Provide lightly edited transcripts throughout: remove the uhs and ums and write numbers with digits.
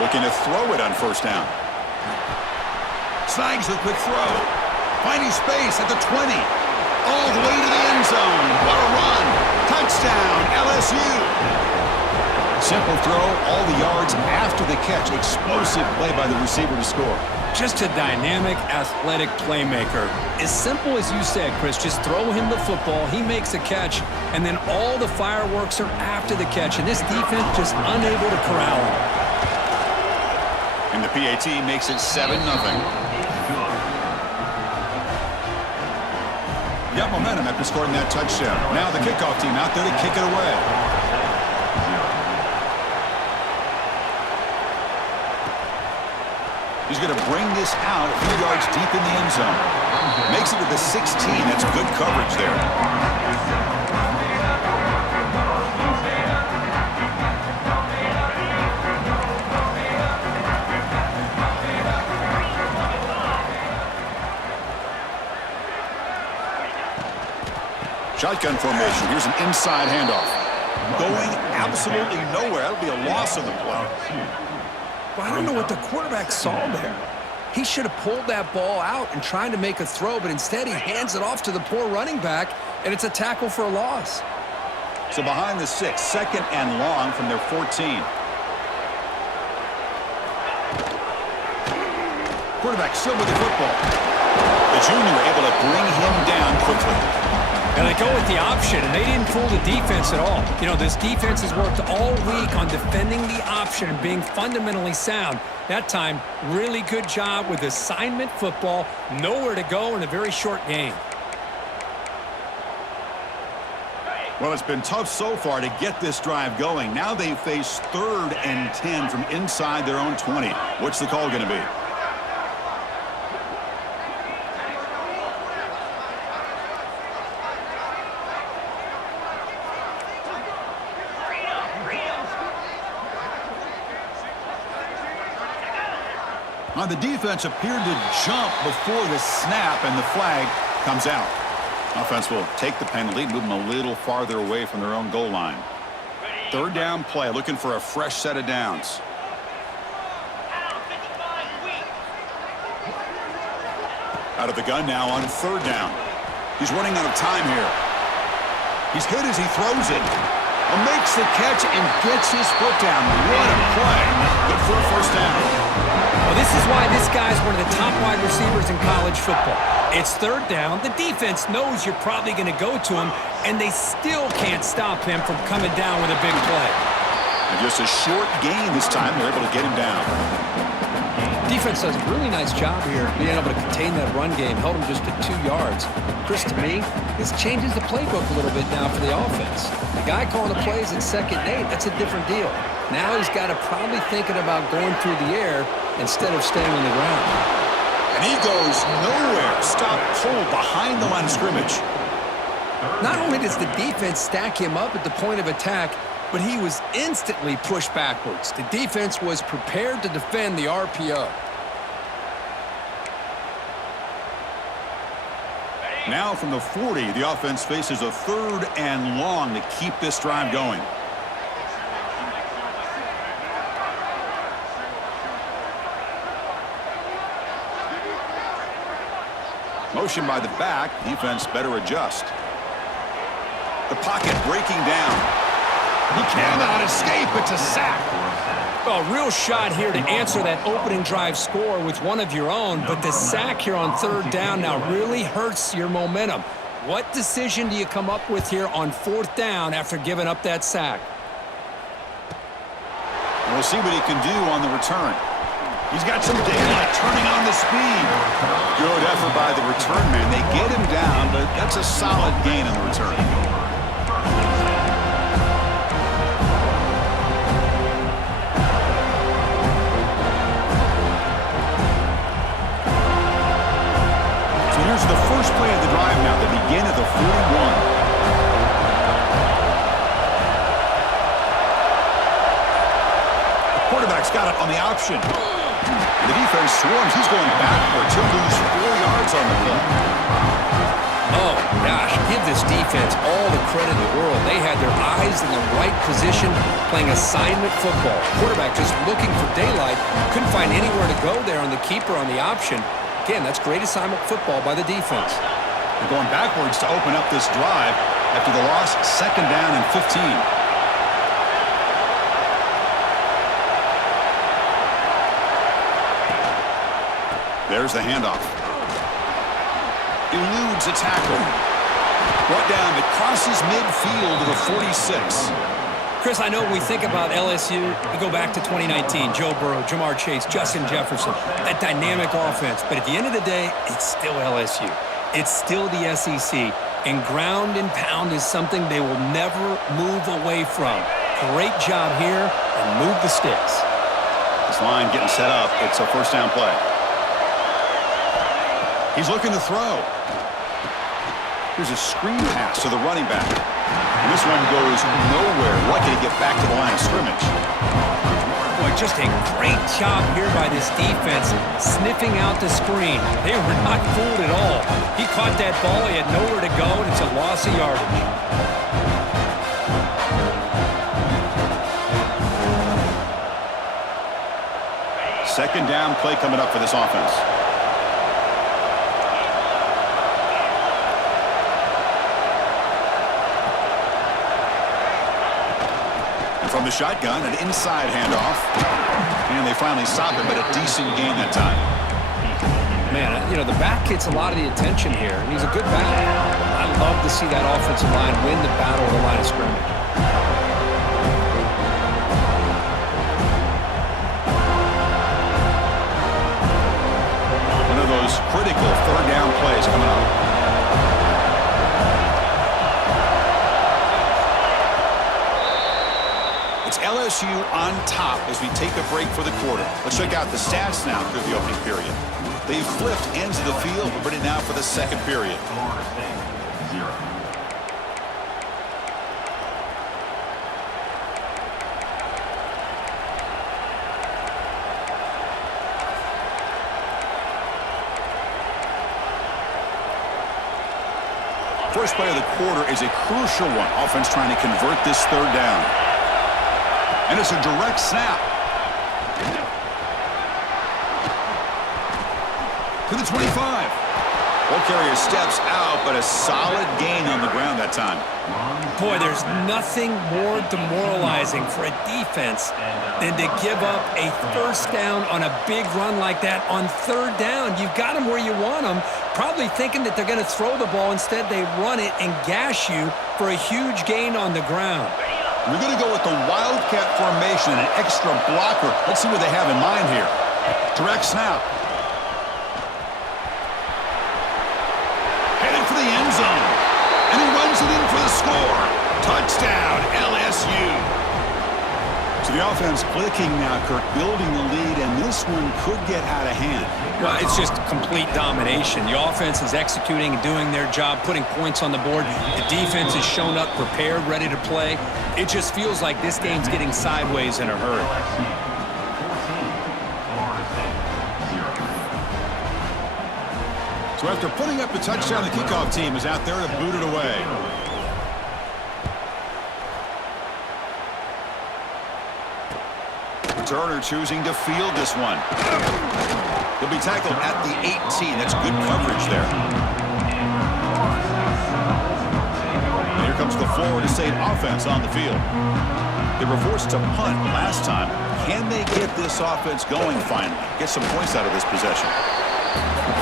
Looking to throw it on first down. Snags the quick throw. Finding space at the 20. All the way to the end zone. What a run. Touchdown, LSU. Simple throw, all the yards after the catch. Explosive play by the receiver to score. Just a dynamic, athletic playmaker. As simple as you said, Chris, just throw him the football, he makes a catch, and then all the fireworks are after the catch, and this defense just unable to corral him. And the PAT makes it 7-0. Got momentum after scoring that touchdown. Now the kickoff team out there to kick it away. He's going to bring this out a few yards deep in the end zone. Makes it to the 16. That's good coverage there. Shotgun formation. Here's an inside handoff. Going absolutely nowhere. That'll be a loss of the play. Well, I don't know what the quarterback saw there. He should have pulled that ball out and tried to make a throw, but instead he hands it off to the poor running back, and it's a tackle for a loss. So behind the 6, second and long from their 14. Quarterback still with the football. The junior able to bring him down quickly. And they go with the option, and they didn't fool the defense at all. You know, this defense has worked all week on defending the option and being fundamentally sound. That time, really good job with assignment football. Nowhere to go in a very short game. Well, it's been tough so far to get this drive going. Now they face 3rd and 10 from inside their own 20. What's the call going to be? The defense appeared to jump before the snap, and the flag comes out. Offense will take the penalty, move them a little farther away from their own goal line. 3rd down play, looking for a fresh set of downs. Out of the gun now on 3rd down. He's running out of time here. He's hit as he throws it. Makes the catch and gets his foot down. What a play. Good for a first down. Well, this is why this guy's one of the top wide receivers in college football. It's 3rd down. The defense knows you're probably going to go to him, and they still can't stop him from coming down with a big play. And just a short gain this time. They're able to get him down. Defense does a really nice job here being able to contain that run game. Held him just at 2 yards. Chris, to me, this changes the playbook a little bit now for the offense. The guy calling the plays at 2nd and 8, that's a different deal. Now he's got to probably thinking about going through the air instead of staying on the ground. And he goes nowhere. Stop pulled behind the line of scrimmage. Not only does the defense stack him up at the point of attack, but he was instantly pushed backwards. The defense was prepared to defend the RPO. Now from the 40, the offense faces a 3rd and long to keep this drive going. Motion by the back. Defense better adjust. The pocket breaking down. He cannot escape. It's a sack. Well, a real shot here to answer that opening drive score with one of your own, but the sack here on 3rd down now really hurts your momentum. What decision do you come up with here on 4th down after giving up that sack? And we'll see what he can do on the return. He's got some daylight turning on the speed. Good effort by the return man. They get him down, but that's a solid gain on the return. Here's the first play of the drive now, the begin of the 41. Quarterback's got it on the option. The defense swarms. He's going backwards. He'll lose 4 yards on the play. Oh, gosh, give this defense all the credit in the world. They had their eyes in the right position playing assignment football. Quarterback just looking for daylight. Couldn't find anywhere to go there on the keeper on the option. Again, that's great assignment football by the defense. They're going backwards to open up this drive after the loss, 2nd down and 15. There's the handoff. Eludes a tackle. Brought down, it crosses midfield to the 46. Chris, I know when we think about LSU, we go back to 2019, Joe Burrow, Jamar Chase, Justin Jefferson, that dynamic offense. But at the end of the day, it's still LSU. It's still the SEC. And ground and pound is something they will never move away from. Great job here, and move the sticks. This line getting set up. It's a 1st down play. He's looking to throw. Here's a screen pass to the running back. And this one goes nowhere. Lucky to get back to the line of scrimmage. Boy, just a great job here by this defense, sniffing out the screen. They were not fooled at all. He caught that ball. He had nowhere to go, and it's a loss of yardage. 2nd down play coming up for this offense. From the shotgun, an inside handoff. And they finally stop it, but a decent gain that time. Man, you know, the back gets a lot of the attention here, and he's a good back. I love to see that offensive line win the battle of the line of scrimmage. One of those critical 3rd down plays coming up. LSU on top as we take a break for the quarter. Let's check out the stats now through the opening period. They've flipped ends of the field. We're ready now for the 2nd period. First play of the quarter is a crucial one. Offense trying to convert this 3rd down. And it's a direct snap. To the 25. Ball carrier steps out, but a solid gain on the ground that time. Boy, there's nothing more demoralizing for a defense than to give up a 1st down on a big run like that on 3rd down. You've got them where you want them, probably thinking that they're going to throw the ball. Instead, they run it and gash you for a huge gain on the ground. We're going to go with the Wildcat formation, an extra blocker. Let's see what they have in mind here. Direct snap. Headed for the end zone. And he runs it in for the score. Touchdown, LSU. So the offense clicking now, Kirk, building the lead, and this one could get out of hand. Well, it's just complete domination. The offense is executing and doing their job, putting points on the board. The defense has shown up, prepared, ready to play. It just feels like this game's getting sideways in a hurry. So after putting up a touchdown, the kickoff team is out there to boot it away. Turner choosing to field this one. He'll be tackled at the 18. That's good coverage there. And here comes the Florida State offense on the field. They were forced to punt last time. Can they get this offense going finally? Get some points out of this possession.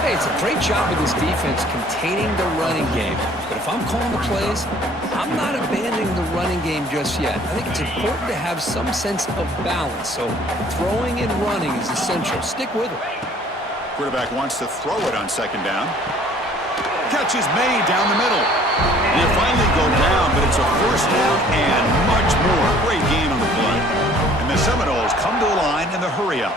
Hey, it's a great job of this defense containing the running game. But if I'm calling the plays, I'm not abandoning the running game just yet. I think it's important to have some sense of balance. So throwing and running is essential. Stick with it. Quarterback wants to throw it on 2nd down. Catch is made down the middle. And you finally go down, but it's a 1st down and much more. Great gain on the play. And the Seminoles come to the line in the hurry-up.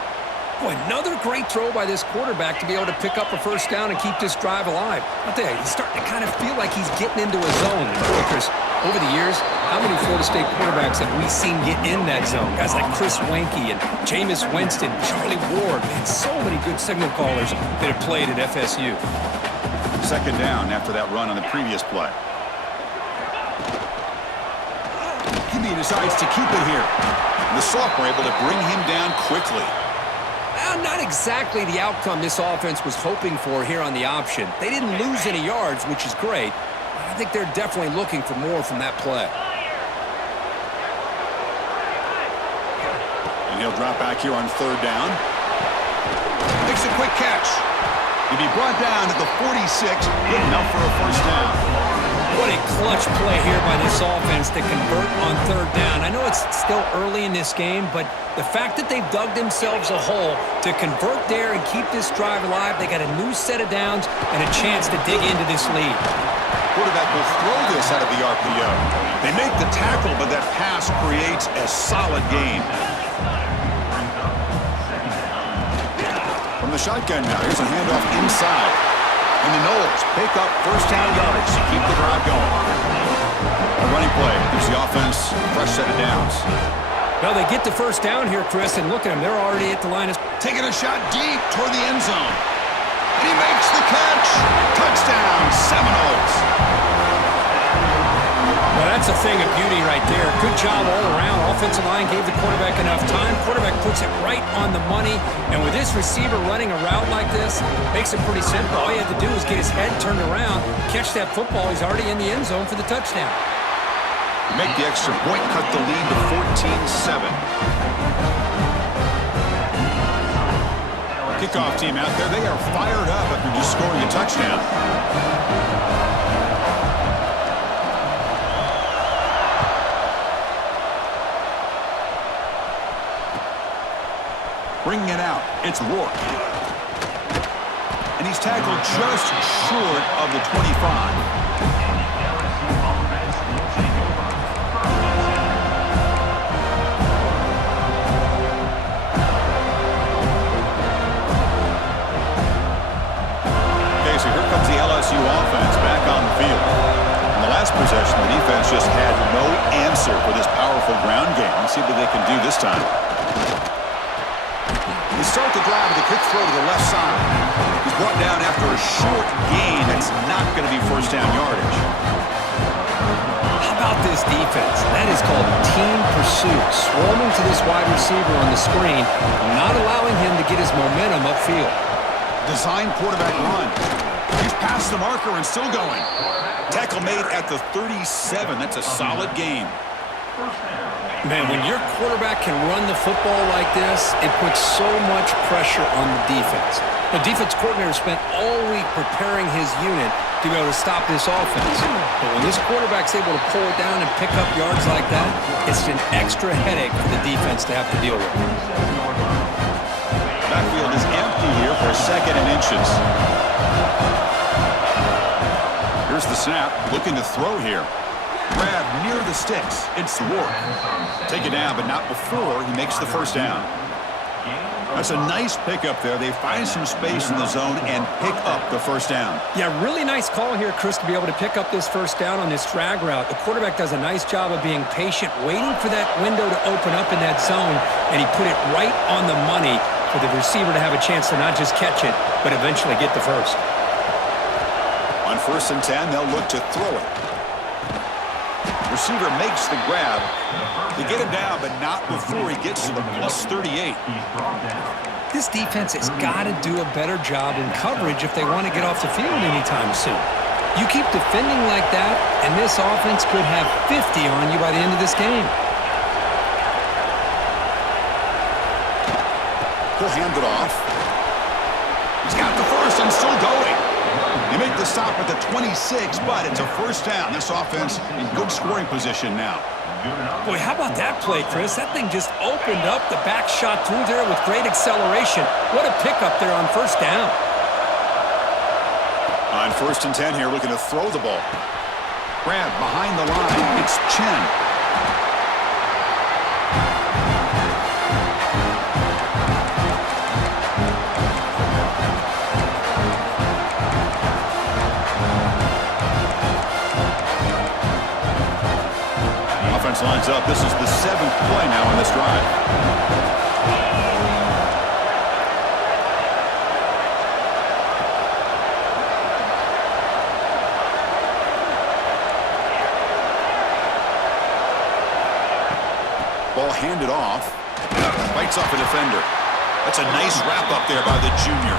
Boy, another great throw by this quarterback to be able to pick up a 1st down and keep this drive alive. I'll tell you, he's starting to kind of feel like he's getting into a zone. Boy, Chris, over the years, how many Florida State quarterbacks have we seen get in that zone? Guys like Chris Weinke and Jameis Winston, Charlie Ward, man, so many good signal callers that have played at FSU. Second down after that run on the previous play. QB decides to keep it here. And the sophomore able to bring him down quickly. Not exactly the outcome this offense was hoping for here on the option. They didn't lose any yards, which is great. I think they're definitely looking for more from that play. And he'll drop back here on third down. Makes a quick catch. He'll be brought down at the 46, good enough for a first down. What a clutch play here by this offense to convert on third down. I know it's still early in this game, but the fact that they've dug themselves a hole to convert there and keep this drive alive, they got a new set of downs and a chance to dig into this lead. Quarterback will throw this out of the RPO. They make the tackle, but that pass creates a solid gain. From the shotgun now, here's a handoff inside. And the Knowles pick up first down yardage to keep the drive going. A running play gives the offense a fresh set of downs. Well, they get the first down here, Chris, and look at them. They're already at the line of... Taking a shot deep toward the end zone. And he makes the catch. Touchdown, Seminoles. Well, that's a thing of beauty right there. Good job all around. Offensive line gave the quarterback enough time. Quarterback puts it right on the money. And with this receiver running a route like this, makes it pretty simple. All he had to do was get his head turned around, catch that football. He's already in the end zone for the touchdown. Make the extra point, cut the lead to 14-7. Kickoff team out there. They are fired up after just scoring a touchdown. Bringing it out, it's Rourke. And he's tackled just short of the 25. Okay, so here comes the LSU offense back on the field. In the last possession, the defense just had no answer for this powerful ground game. Let's see what they can do this time. They start the drive with a quick throw to the left side. He's brought down after a short gain. That's not going to be first down yardage. How about this defense? That is called team pursuit. Swarming to this wide receiver on the screen, not allowing him to get his momentum upfield. Design quarterback run. He's past the marker and still going. Tackle made at the 37. That's a solid gain. Man, when your quarterback can run the football like this, it puts so much pressure on the defense. The defense coordinator spent all week preparing his unit to be able to stop this offense. But when this quarterback's able to pull it down and pick up yards like that, it's an extra headache for the defense to have to deal with. Backfield is empty here for a second and inches. Here's the snap, looking to throw here. Grab near the sticks. It's Rourke. Take it down, but not before he makes the first down. That's a nice pickup there. They find some space in the zone and pick up the first down. Yeah, really nice call here, Chris, to be able to pick up this first down on this drag route. The quarterback does a nice job of being patient, waiting for that window to open up in that zone, and he put it right on the money for the receiver to have a chance to not just catch it, but eventually get the first. On 1st and 10, they'll look to throw it. Receiver makes the grab. They get him down, but not before he gets to the plus 38. This defense has got to do a better job in coverage if they want to get off the field anytime soon. You keep defending like that, and this offense could have 50 on you by the end of this game. He'll hand it off. He's got the first and still going. They make the stop at the 26, but it's a first down. This offense in good scoring position now. Boy, how about that play, Chris? That thing just opened up the back shot through there with great acceleration. What a pickup there on first down. On 1st and 10 here, looking to throw the ball. Grab behind the line. It's Chen. Offense lines up. This is the 7th play now on this drive. hand it off. Fights off a defender. That's a nice wrap-up there by the junior.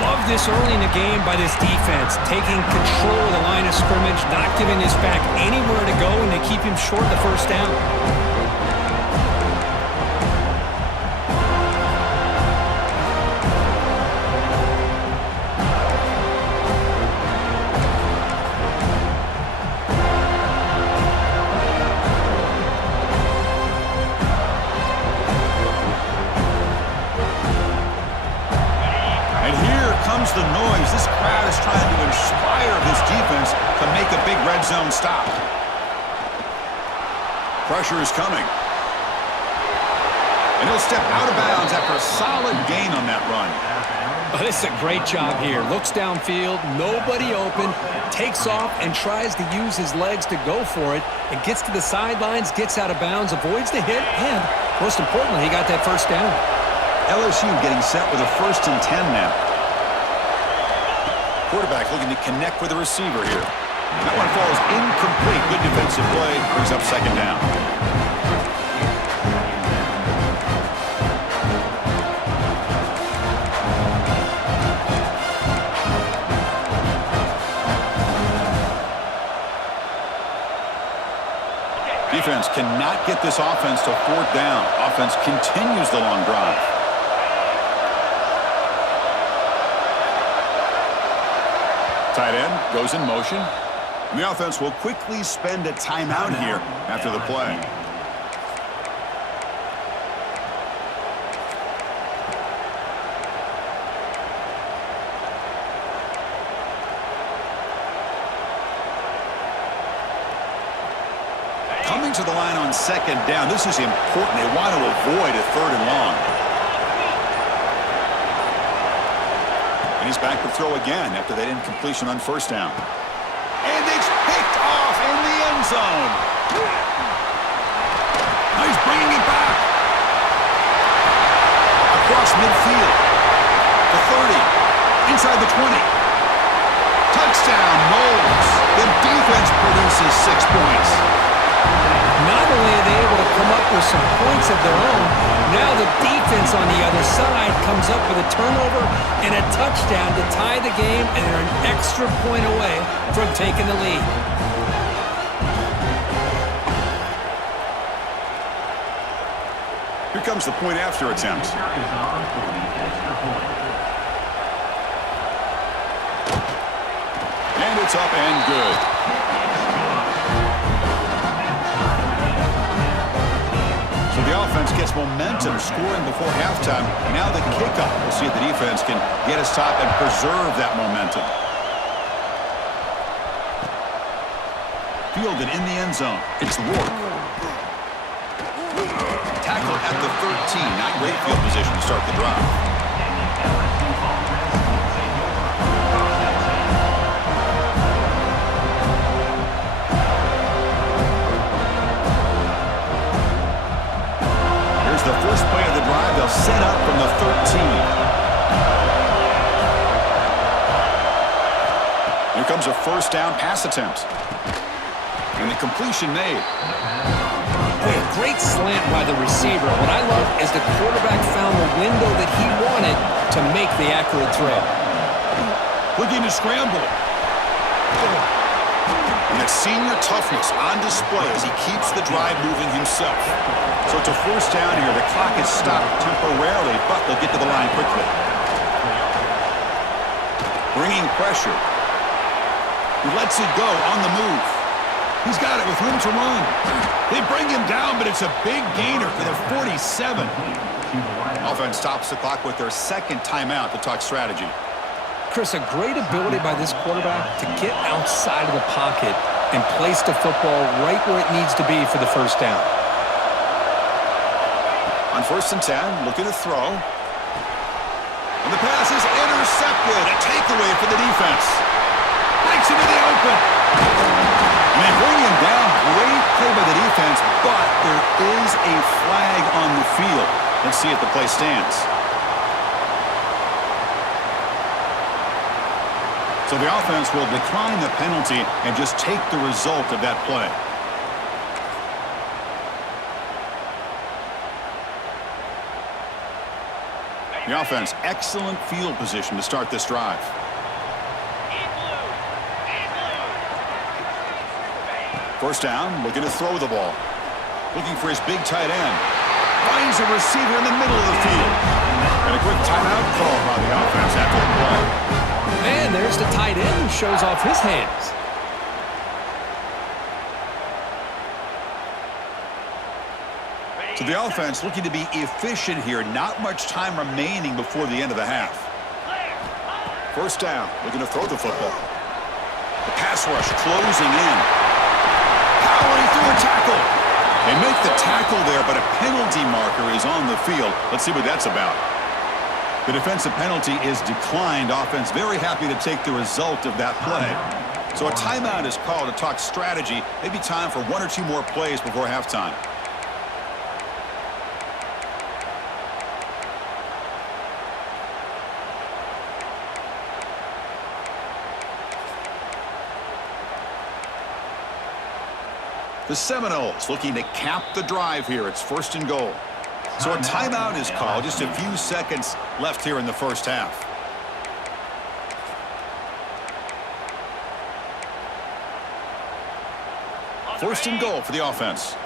Love this early in the game by this defense, taking control of the line of scrimmage, not giving this back anywhere to go, and they keep him short of the first down. The noise. This crowd is trying to inspire this defense to make a big red zone stop. Pressure is coming. And he'll step out of bounds after a solid gain on that run. Oh, this is a great job here. Looks downfield, nobody open, takes off and tries to use his legs to go for it, and gets to the sidelines, gets out of bounds, avoids the hit, and most importantly, he got that first down. LSU getting set with a 1st and 10 now. Quarterback looking to connect with the receiver here. That one falls incomplete. Good defensive play. Brings up 2nd down. Defense cannot get this offense to 4th down. Offense continues the long drive. Tight end goes in motion. And the offense will quickly spend a timeout here after the play. Coming to the line on 2nd down. This is important. They want to avoid a 3rd and long. And he's back to throw again after that incompletion on 1st down. And it's picked off in the end zone. Now he's bringing it back. Across midfield. The 30. Inside the 20. Touchdown, Knowles. The defense produces 6 points. Not only are they able to come up with some points of their own, now the defense on the other side comes up with a turnover and a touchdown to tie the game, and they're an extra point away from taking the lead. Here comes the point after attempt. And it's up and good. So the offense gets momentum, scoring before halftime. Now the kickoff. We'll see if the defense can get a stop and preserve that momentum. Fielded in the end zone. It's Rourke. Tackle at the 13. Not great field position to start the drive. The first play of the drive, they'll set up from the 13. Here comes a 1st down pass attempt. And the completion made. Boy, a great slant by the receiver. What I love is the quarterback found the window that he wanted to make the accurate throw. Looking to scramble. And that senior toughness on display as he keeps the drive moving himself. So it's a 1st down here. The clock is stopped temporarily, but they'll get to the line quickly. Bringing pressure. He lets it go on the move. He's got it with room to run. They bring him down, but it's a big gainer for the 47. Offense stops the clock with their 2nd timeout to talk strategy. Chris, a great ability by this quarterback to get outside of the pocket and place the football right where it needs to be for the 1st down. On 1st and 10, looking to throw. And the pass is intercepted. A takeaway for the defense. Breaks into the open. And they bring him down. Great play by the defense, but there is a flag on the field. Let's see if the play stands. So the offense will decline the penalty and just take the result of that play. The offense, excellent field position to start this drive. First down, looking to throw the ball. Looking for his big tight end. Finds a receiver in the middle of the field. And a quick timeout call by the offense after the play. And there's the tight end who shows off his hands. So the offense looking to be efficient here. Not much time remaining before the end of the half. First down, looking to throw the football. The pass rush closing in. Powering through a tackle. They make the tackle there, but a penalty marker is on the field. Let's see what that's about. The defensive penalty is declined. Offense very happy to take the result of that play. So a timeout is called to talk strategy. Maybe time for one or two more plays before halftime. The Seminoles looking to cap the drive here. It's first and goal. So a timeout is called. Just a few seconds left here in the first half. First and goal for the offense.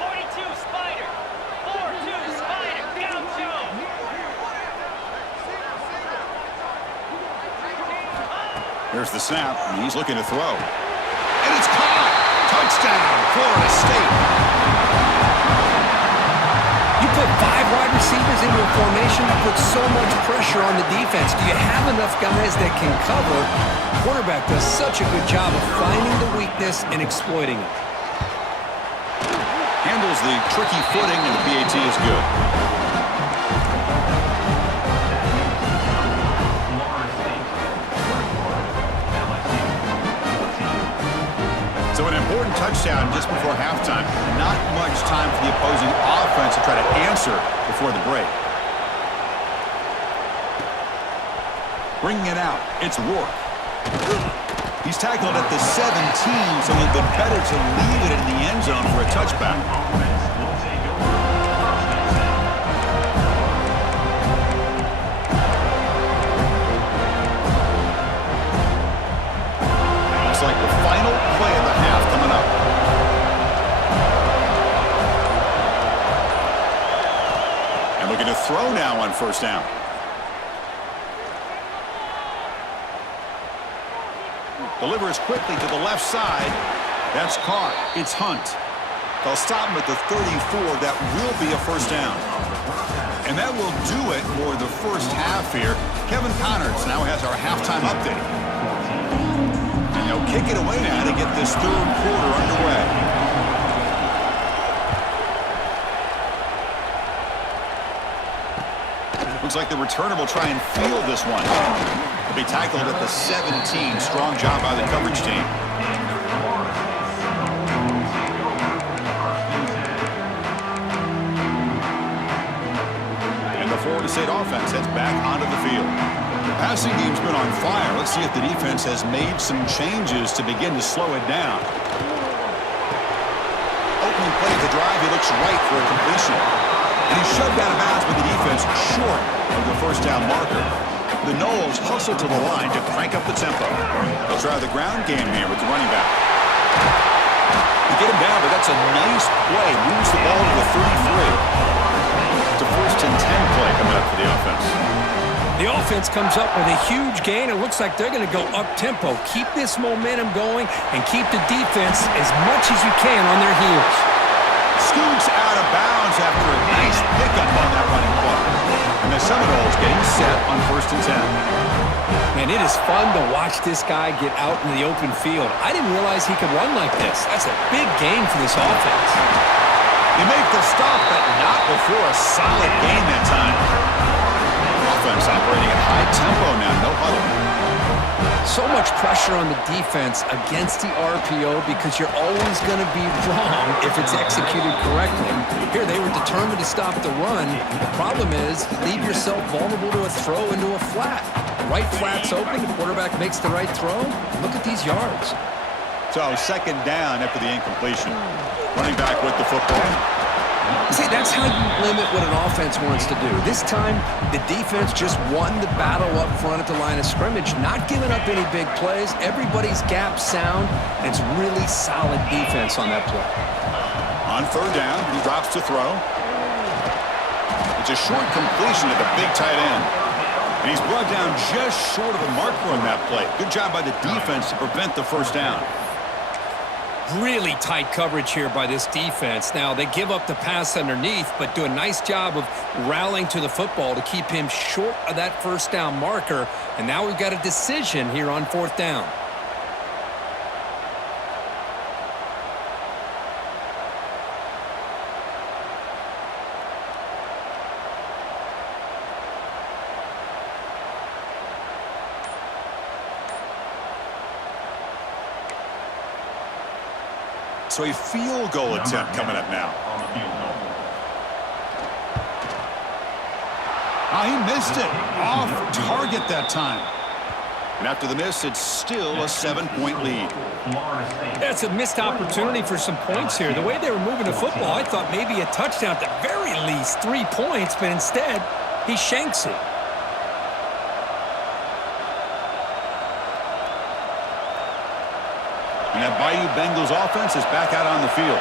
42 Spider. 4-2 Spider. Down two. Here's the snap, and he's looking to throw. And it's caught! Touchdown, Florida State. You put 5 wide receivers into a formation that puts so much pressure on the defense. Do you have enough guys that can cover? Quarterback does such a good job of finding the weakness and exploiting it. Handles the tricky footing, and the PAT is good. So an important touchdown just before halftime. Not much time for the opposing offense to try to answer before the break. Bringing it out, it's Rourke. He's tackled at the 17, so it would have been better to leave it in the end zone for a touchback. Looks like the final play of the half coming up. And looking to throw now on first down. Delivers quickly to the left side. That's caught. It's Hunt. They'll stop him at the 34. That will be a first down. And that will do it for the first half here. Kevin Connors now has our halftime update. And they'll kick it away now to get this third quarter underway. Looks like the returner will try and field this one. He'll be tackled at the 17. Strong job by the coverage team. And the Florida State offense heads back onto the field. The passing game's been on fire. Let's see if the defense has made some changes to begin to slow it down. Opening play of the drive, he looks right for a completion. And he's shoved out of bounds with the defense short of the first down marker. The Noles hustle to the line to crank up the tempo. They'll try the ground game here with the running back. They get him down, but that's a nice play. Moves the ball to the 33. It's a first and 10 play coming up for the offense. The offense comes up with a huge gain. It looks like they're going to go up-tempo. Keep this momentum going and keep the defense as much as you can on their heels. Scoots out of bounds after a nice pickup on that running play. And the Seminoles getting set on first and 10. Man, it is fun to watch this guy get out in the open field. I didn't realize he could run like this. That's a big gain for this offense. They make the stop, but not before a solid gain that time. Offense operating at high tempo now, no huddle. So much pressure on the defense against the RPO because you're always going to be wrong if it's executed correctly. Here, they were determined to stop the run. The problem is you leave yourself vulnerable to a throw into a flat. Right flat's open, the quarterback makes the right throw. Look at these yards. So second down after the incompletion. Running back with the football. See, that's how you limit what an offense wants to do. This time, the defense just won the battle up front at the line of scrimmage, not giving up any big plays. Everybody's gap sound, and it's really solid defense on that play. On third down, he drops to throw. It's a short completion to the big tight end. And he's brought down just short of the marker on that play. Good job by the defense to prevent the first down. Really tight coverage here by this defense. Now, they give up the pass underneath, but do a nice job of rallying to the football to keep him short of that first down marker. And now we've got a decision here on fourth down. So a field goal attempt coming up now. Oh, he missed it. Off target that time. And after the miss, it's still a 7-point lead. That's a missed opportunity for some points here. The way they were moving the football, I thought maybe a touchdown at the very least, 3 points, but instead, he shanks it. And that Bayou Bengals offense is back out on the field.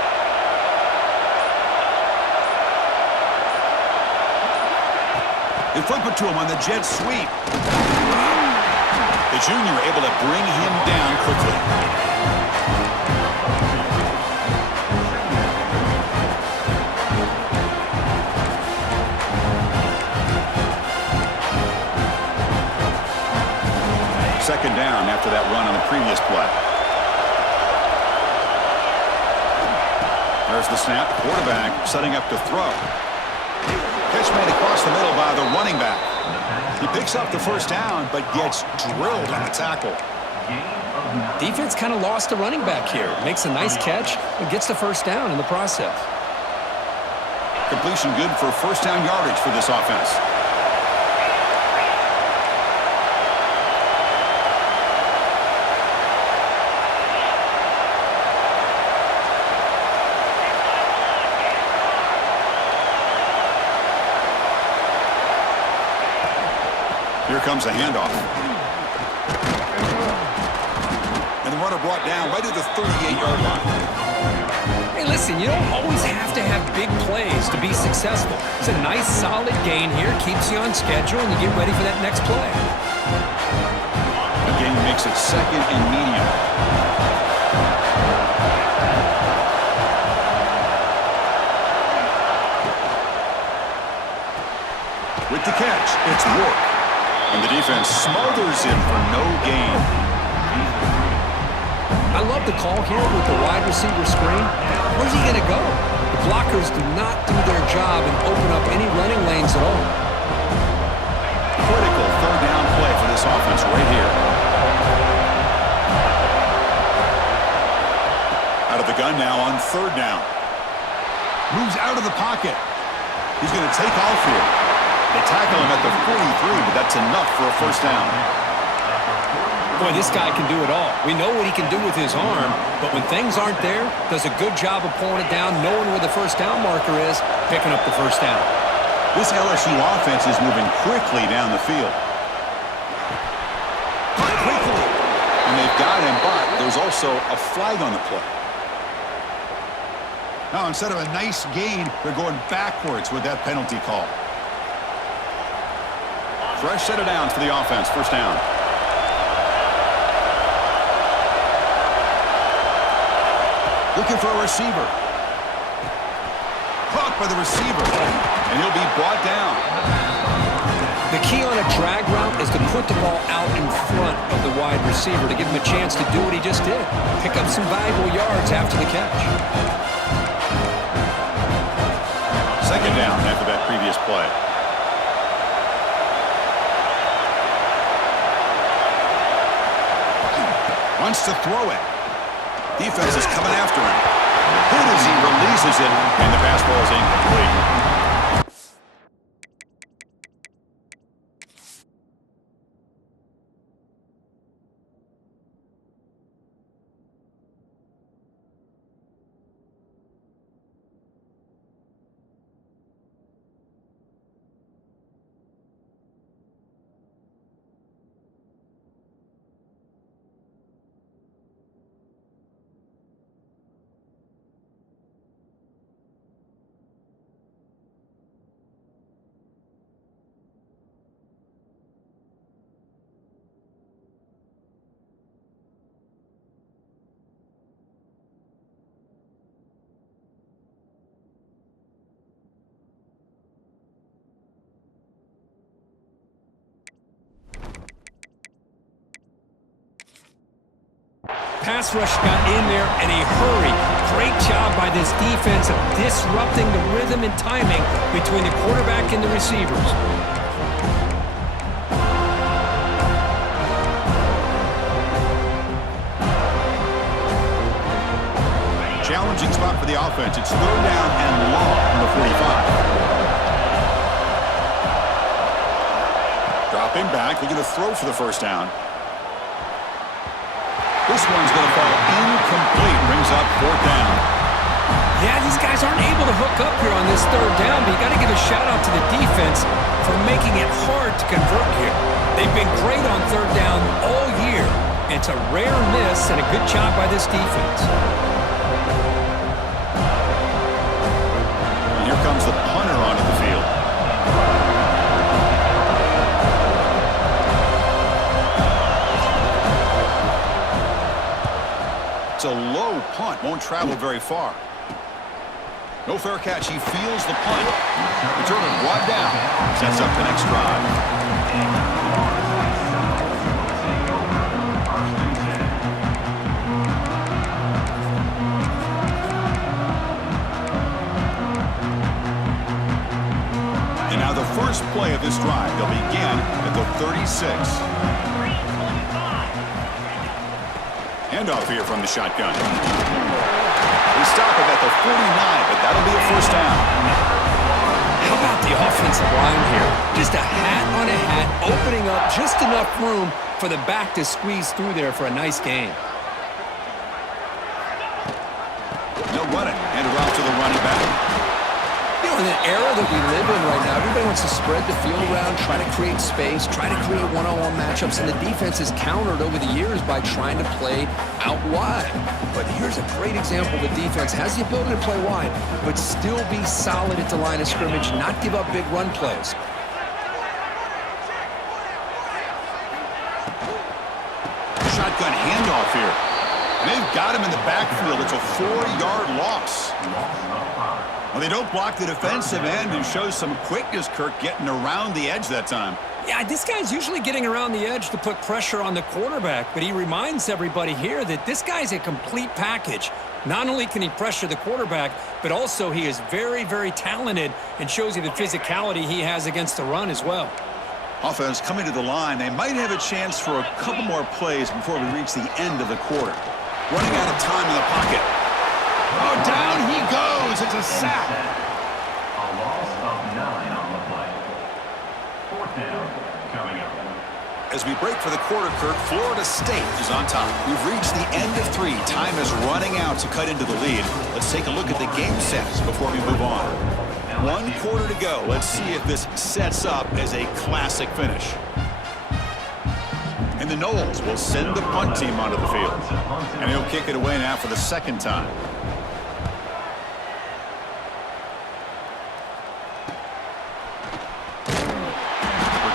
They flip it to him on the jet sweep. The junior able to bring him down quickly. Second down after that run on the previous play. There's the snap. Quarterback setting up to throw. Catch made across the middle by the running back. He picks up the first down, but gets drilled on the tackle. Defense kind of lost the running back here. Makes a nice catch and gets the first down in the process. Completion good for first down yardage for this offense. Here comes a handoff. And the runner brought down right at the 38-yard line. Hey, listen, you don't always have to have big plays to be successful. It's a nice, solid gain here. Keeps you on schedule, and you get ready for that next play. The gain makes it second and medium. With the catch, it's Rourke. And the defense smothers him for no gain. I love the call here with the wide receiver screen. Where's he going to go? The blockers do not do their job and open up any running lanes at all. Critical third down play for this offense right here. Out of the gun now on third down. Moves out of the pocket. He's going to take off here. They tackle him at the 43, but that's enough for a first down. Boy, this guy can do it all. We know what he can do with his arm, but when things aren't there, does a good job of pulling it down, knowing where the first down marker is, picking up the first down. This LSU offense is moving quickly down the field. Quickly. And they've got him, but there's also a flag on the play. Now, instead of a nice gain, they're going backwards with that penalty call. Fresh set of downs for the offense. First down. Looking for a receiver. Caught by the receiver. And he'll be brought down. The key on a drag route is to put the ball out in front of the wide receiver to give him a chance to do what he just did. Pick up some valuable yards after the catch. Second down after that previous play. Wants to throw it. Defense is coming after him. Good as he releases it, and the pass ball is incomplete. pass rush got in there in a hurry. Great job by this defense of disrupting the rhythm and timing between the quarterback and the receivers. Challenging spot for the offense. It's third down and long from the 45. Dropping back, looking to throw for the first down. This one's going to fall incomplete. Brings up fourth down. Yeah, these guys aren't able to hook up here on this third down, but you got to give a shout-out to the defense for making it hard to convert here. They've been great on third down all year. It's a rare miss and a good job by this defense. Here comes the punter onto the field. It's a low punt, won't travel very far. No fair catch, he feels the punt. Returner brought down, sets up the next drive. And now the first play of this drive, they'll begin at the 36. Handoff here from the shotgun. They stop it at the 49, but that'll be a first down. How about the offensive line here? Just a hat on a hat, opening up just enough room for the back to squeeze through there for a nice gain. No running. Hand it off to the running back. You know, in the era that we live in right now, everybody wants to spread the field around, try to create space, try to create one-on-one matchups, and the defense has countered over the years by trying to play out wide. But here's a great example. The defense has the ability to play wide, but still be solid at the line of scrimmage, not give up big run plays. Shotgun handoff here. And they've got him in the backfield. It's a 4-yard loss. Well, they don't block the defensive end and show some quickness, Kirk, getting around the edge that time. Yeah, this guy's usually getting around the edge to put pressure on the quarterback, but he reminds everybody here that this guy's a complete package. Not only can he pressure the quarterback, but also he is very, very talented and shows you the physicality he has against the run as well. Offense coming to the line. They might have a chance for a couple more plays before we reach the end of the quarter. Running out of time in the pocket. Oh, down he goes. It's a sack. A loss of 9 on the play. Fourth down coming up. As we break for the quarter, Kirk, Florida State is on top. We've reached the end of 3. Time is running out to cut into the lead. Let's take a look at the game sets before we move on. 1 quarter to go. Let's see if this sets up as a classic finish. And the Noles will send the punt team onto the field. And he'll kick it away now for the second time.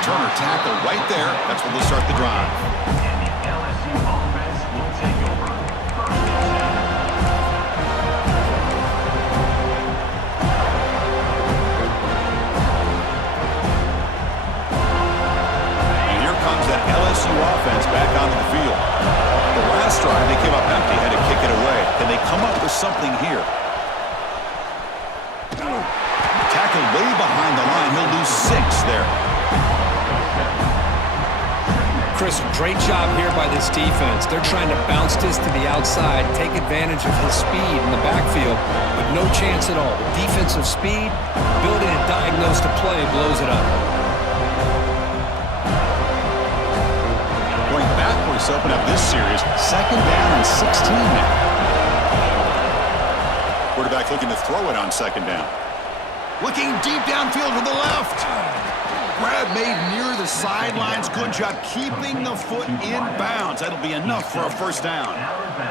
Returner tackle right there. That's where they'll start the drive. And the LSU offense will take over. And here comes that LSU offense back onto the field. The last drive, they came up empty, had to kick it away. Can they come up with something here? Tackle way behind the line. He'll lose 6 there. Chris, great job here by this defense. They're trying to bounce this to the outside, take advantage of his speed in the backfield, but no chance at all. The defensive speed, ability to diagnose the play, blows it up. Going backwards to open up this series. Second down and 16 now. Quarterback looking to throw it on second down. Looking deep downfield to the left. Grab made near the sidelines. Good job keeping the foot in bounds. That'll be enough for a first down.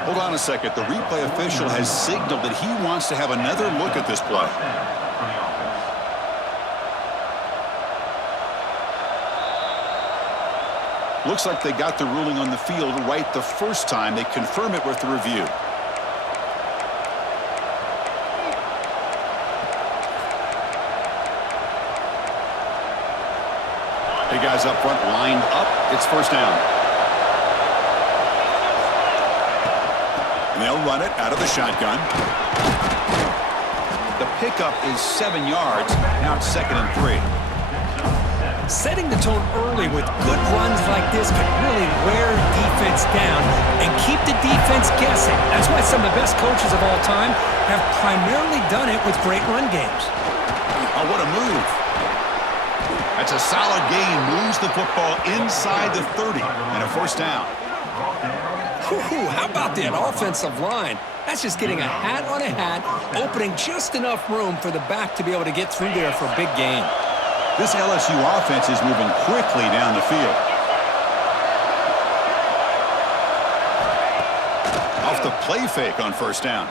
Hold on a second. The replay official has signaled that he wants to have another look at this play. Looks like they got the ruling on the field right the first time. They confirm it with the review. Hey, guys up front lined up. It's first down. They'll run it out of the shotgun. The pickup is 7 yards. Now it's 2nd and 3. Setting the tone early with good runs like this can really wear defense down and keep the defense guessing. That's why some of the best coaches of all time have primarily done it with great run games. Oh, what a move. That's a solid gain. Moves the football inside the 30 and a 1st down. How about that offensive line? That's just getting a hat on a hat, opening just enough room for the back to be able to get through there for a big gain. This LSU offense is moving quickly down the field. Off the play fake on 1st down.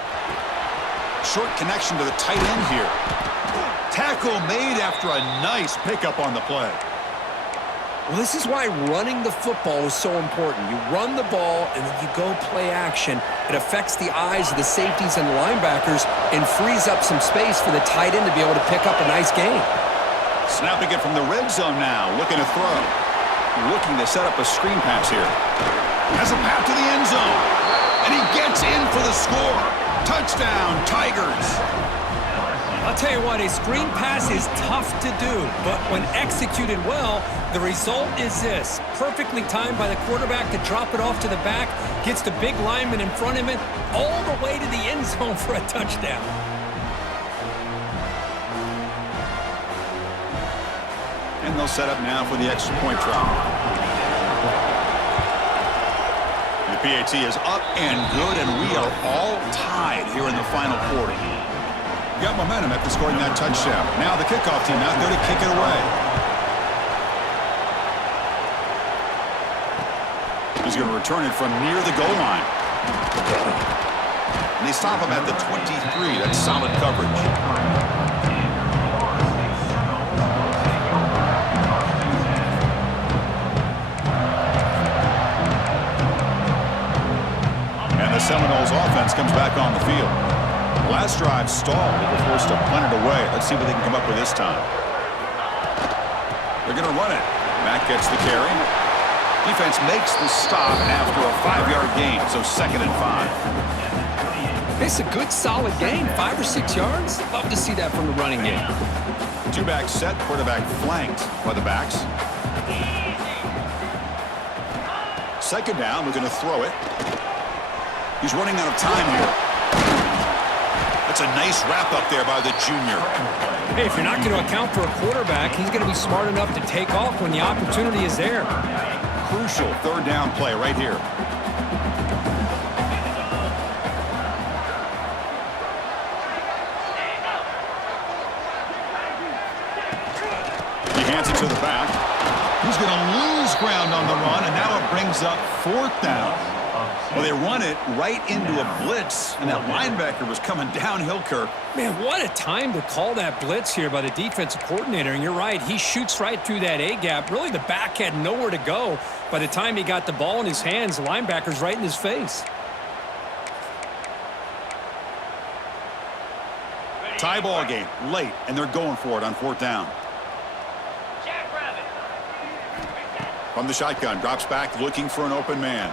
Short connection to the tight end here. Tackle made after a nice pickup on the play. Well, this is why running the football is so important. You run the ball, and then you go play action. It affects the eyes of the safeties and linebackers and frees up some space for the tight end to be able to pick up a nice gain. Snapping it from the red zone now, looking to throw. Looking to set up a screen pass here. Has a path to the end zone. And he gets in for the score. Touchdown, Tigers. I'll tell you what, a screen pass is tough to do, but when executed well, the result is this. Perfectly timed by the quarterback to drop it off to the back, gets the big lineman in front of him, all the way to the end zone for a touchdown. And they'll set up now for the extra point try. The PAT is up and good, and we are all tied here in the final quarter. Got momentum after scoring that touchdown. Now the kickoff team out there to kick it away. He's going to return it from near the goal line. And they stop him at the 23. That's solid coverage. And the Seminoles offense comes back on the field. Last drive stalled. They were forced to punt it away. Let's see what they can come up with this time. They're going to run it. Mack gets the carry. Defense makes the stop after a 5-yard gain, so 2nd and 5. It's a good, solid gain, 5 or 6 yards. Love to see that from the running game. 2-back set, quarterback flanked by the backs. 2nd down, we're going to throw it. He's running out of time here. That's a nice wrap up there by the junior. Hey, if you're not going to account for a quarterback, he's going to be smart enough to take off when the opportunity is there. Crucial 3rd down play right here. He hands it to the back. He's going to lose ground on the run, and now it brings up 4th down. Well, they run it right into a blitz, and that linebacker was coming downhill, Kirk. Man, what a time to call that blitz here by the defensive coordinator. And you're right, he shoots right through that A-gap. Really, the back had nowhere to go. By the time he got the ball in his hands, the linebacker's right in his face. Tie ball game, late, and they're going for it on 4th down. From the shotgun, drops back, looking for an open man.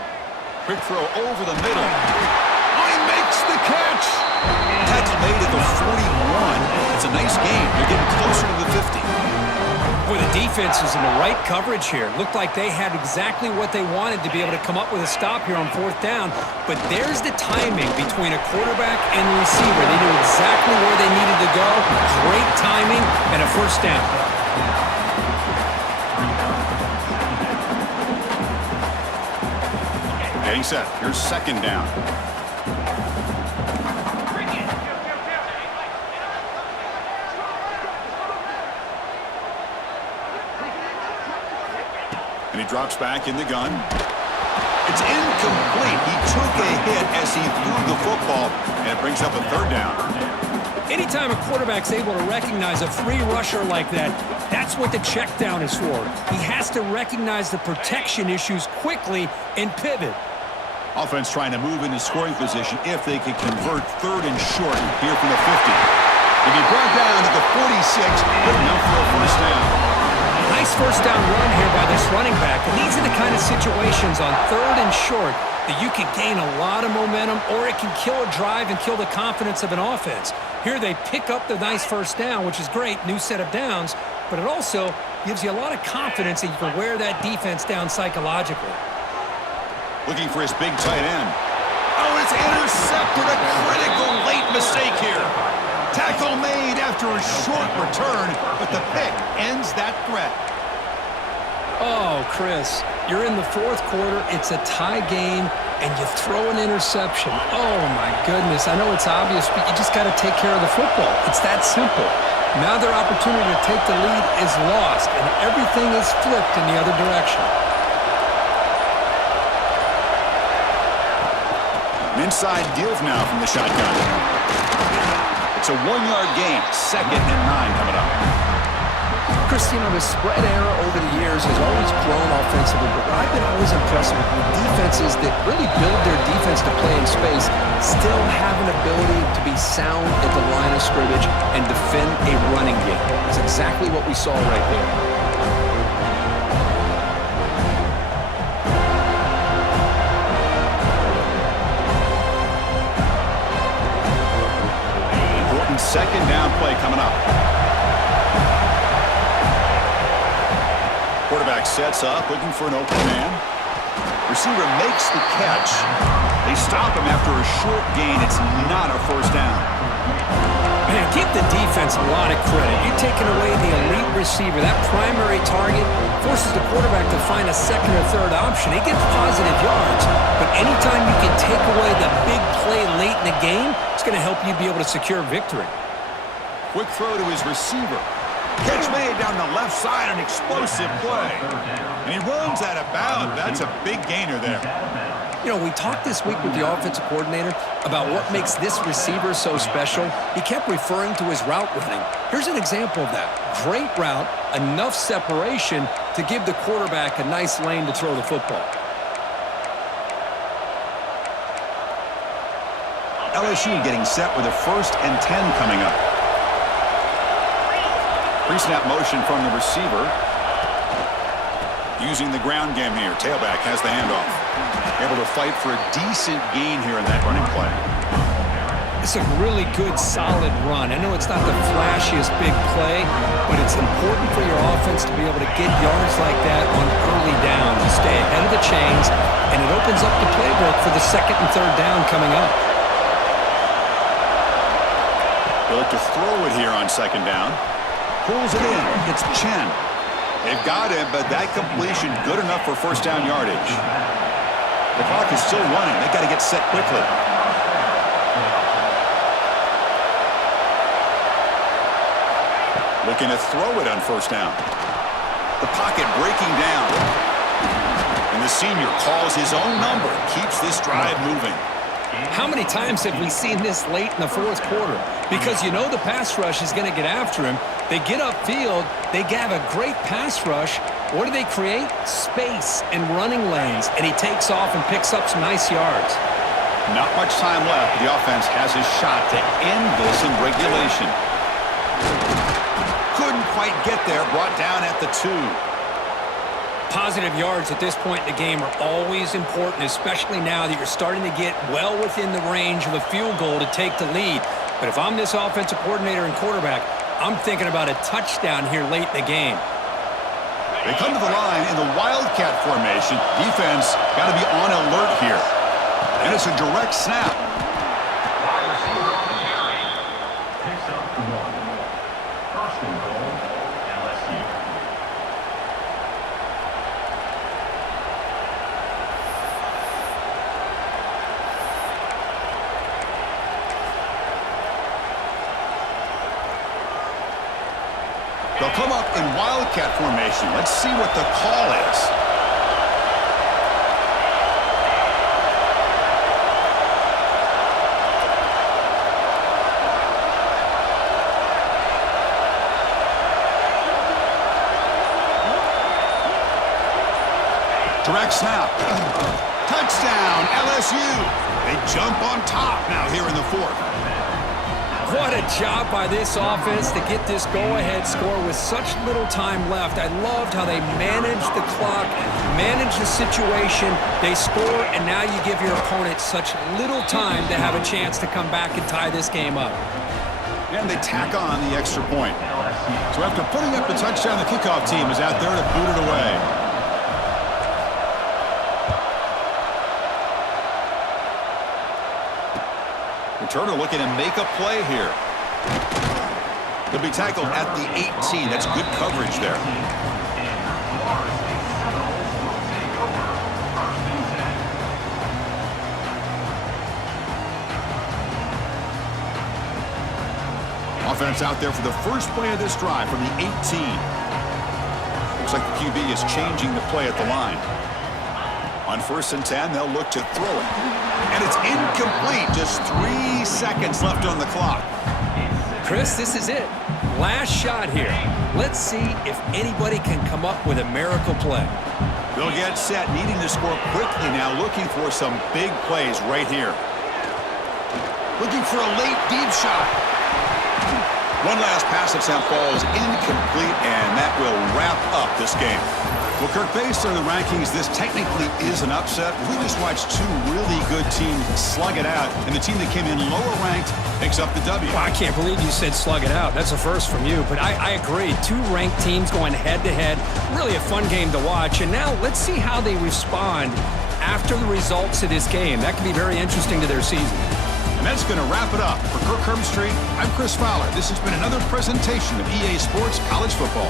Quick throw over the middle. Oh, he makes the catch. Tackle made at the 41. It's a nice game. They're getting closer to the 50. Boy, the defense was in the right coverage here. Looked like they had exactly what they wanted to be able to come up with a stop here on 4th down. But there's the timing between a quarterback and the receiver. They knew exactly where they needed to go. Great timing and a 1st down. Getting set. Here's 2nd down. And he drops back in the gun. It's incomplete. He took a hit as he threw the football, and it brings up a 3rd down. Anytime a quarterback's able to recognize a free rusher like that, that's what the check down is for. He has to recognize the protection issues quickly and pivot. Offense trying to move into scoring position if they could convert 3rd and short here from the 50. He'll be brought down at the 46, good enough for a 1st down. Nice Nice first down run here by this running back. And these are the kind of situations on 3rd and short that you can gain a lot of momentum, or it can kill a drive and kill the confidence of an offense. Here they pick up the nice first down, which is great, new set of downs, but it also gives you a lot of confidence that you can wear that defense down psychologically. Looking for his big tight end. Oh, it's intercepted. A critical late mistake here. Tackle made after a short return, but the pick ends that threat. Oh, Chris, you're in the 4th quarter. It's a tie game, and you throw an interception. Oh, my goodness. I know it's obvious, but you just got to take care of the football. It's that simple. Now their opportunity to take the lead is lost, and everything is flipped in the other direction. An inside deals now from the shotgun. It's a 1-yard gain. 2nd and 9 coming up. Chris, you know, the spread error over the years has always grown offensively, but I've been always impressed with defenses that really build their defense to play in space, still have an ability to be sound at the line of scrimmage and defend a running game. That's exactly what we saw right there. Important 2nd down play coming up. Quarterback sets up, looking for an open man. Receiver makes the catch. They stop him after a short gain. It's not a first down. Man, give the defense a lot of credit. You're taking away the elite receiver. That primary target forces the quarterback to find a 2nd or 3rd option. He gets positive yards, but anytime you can take away the big play late in the game, it's going to help you be able to secure victory. Quick throw to his receiver. Catch made down the left side, an explosive play. And he runs out of bounds. That's a big gainer there. You know, we talked this week with the offensive coordinator about what makes this receiver so special. He kept referring to his route running. Here's an example of that. Great route, enough separation to give the quarterback a nice lane to throw the football. LSU getting set with a 1st and 10 coming up. Pre-snap motion from the receiver. Using the ground game here. Tailback has the handoff. Able to fight for a decent gain here in that running play. It's a really good, solid run. I know it's not the flashiest big play, but it's important for your offense to be able to get yards like that on early downs. You stay ahead of the chains, and it opens up the playbook for the 2nd and 3rd down coming up. They look to throw it here on 2nd down. Pulls it in. It's Chen. They've got him, but that completion good enough for 1st down yardage. The clock is still running. They've got to get set quickly. Looking to throw it on 1st down. The pocket breaking down. And the senior calls his own number. Keeps this drive moving. How many times have we seen this late in the 4th quarter? Because you know the pass rush is going to get after him. They get upfield. They have a great pass rush. What do they create? Space and running lanes. And he takes off and picks up some nice yards. Not much time left. The offense has a shot to end this in regulation. Couldn't quite get there. Brought down at the 2. Positive yards at this point in the game are always important, especially now that you're starting to get well within the range of a field goal to take the lead. But if I'm this offensive coordinator and quarterback, I'm thinking about a touchdown here late in the game. They come to the line in the Wildcat formation. Defense got to be on alert here. And it's a direct snap. Wide receiver on the carry. Picks up 1. 1st and goal, LSU. They'll come up in Wildcat formation. Let's see what the call is. Direct snap. Touchdown, LSU. They jump on top now here in the 4th. What a job by this offense to get this go-ahead score with such little time left. I loved how they managed the clock, managed the situation. They score, and now you give your opponent such little time to have a chance to come back and tie this game up. And they tack on the extra point. So after putting up the touchdown, the kickoff team is out there to boot it away. Returner looking to make a play here. He'll be tackled at the 18. That's good coverage there. Offense out there for the first play of this drive from the 18. Looks like the QB is changing the play at the line. On 1st and 10, they'll look to throw it. And it's incomplete. Just 3 seconds left on the clock. Chris, this is it. Last shot here. Let's see if anybody can come up with a miracle play. They'll get set, needing to score quickly now, looking for some big plays right here. Looking for a late deep shot. One last pass at St. Paul is incomplete, and that will wrap up this game. Well, Kirk, based on the rankings, this technically is an upset. We just watched two really good teams slug it out, and the team that came in lower ranked picks up the W. Well, I can't believe you said slug it out. That's a first from you, but I agree. Two ranked teams going head-to-head. Really a fun game to watch, and now let's see how they respond after the results of this game. That could be very interesting to their season. And that's going to wrap it up. For Kirk Herbstreit, I'm Chris Fowler. This has been another presentation of EA Sports College Football.